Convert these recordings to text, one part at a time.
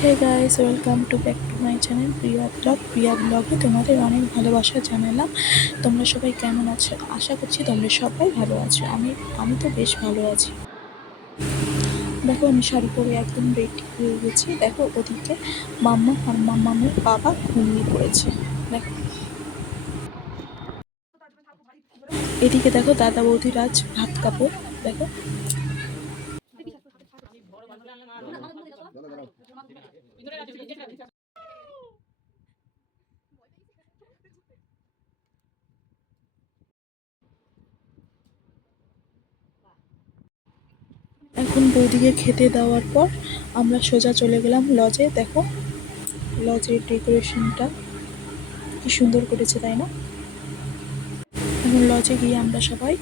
Hey guys welcome to back to my channel Priya blog Priya ব্লগে তোমাদের অনেক ভালোবাসা জানালাম। তোমরা সবাই কেমন আছো? আশা করছি তোমরা সবাই ভালো আছো। আমি আমি তো বেশ ভালো আছি। দেখো, আমি শাড়ি পরে একদম রেডি হয়ে গেছি। দেখো, ওদিকে মাম্মা আর মাম্মামের বাবা ঘুমিয়ে পড়েছে। দেখো। এদিকে দেখো, দাদা বৌদি রাজ ভাত কাপড়। দেখো। এখন বৌদিকে খেতে দেওয়ার পর আমরা সোজা চলে গেলাম লজে দেখো লজের ডেকোরেশনটা কি সুন্দর করেছে, তাই না? এখন লজে গিয়ে আমরা সবাই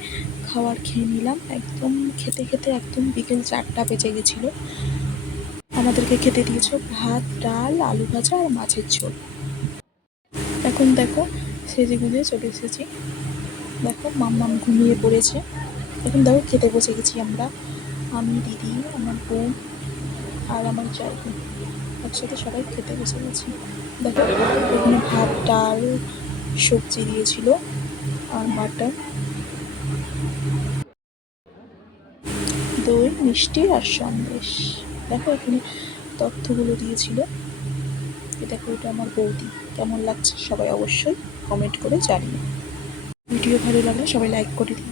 খাবার খেয়ে নিলাম। একদম খেতে খেতে একদম বিকেল চারটা বেজে গেছিল। আমাদেরকে খেতে দিয়েছ? ভাত, ডাল, আলু ভাজা আর মাছের ঝোল। এখন দেখো, সেজে গুঁজে চলে এসেছি। দেখো, মাম্মাম ঘুমিয়ে পড়েছে। এখন দেখো, খেতে বসে গেছি আমরা। আমি, দিদি, আমার বোন আর আমার জায়গা। একসাথে সবাই খেতে বসে গেছি। দেখো, এখানে ভাত, ডাল, সবজি দিয়েছিল আর মাটন। দই, মিষ্টি আর সন্দেশ। দেখো এখানে তথ্যগুলো দিয়েছিল। দেখো এটা আমার বৌদি। কেমন লাগছে সবাই অবশ্যই কমেন্ট করে জানিও। ভিডিও ভালো লাগলে সবাই লাইক করে দিন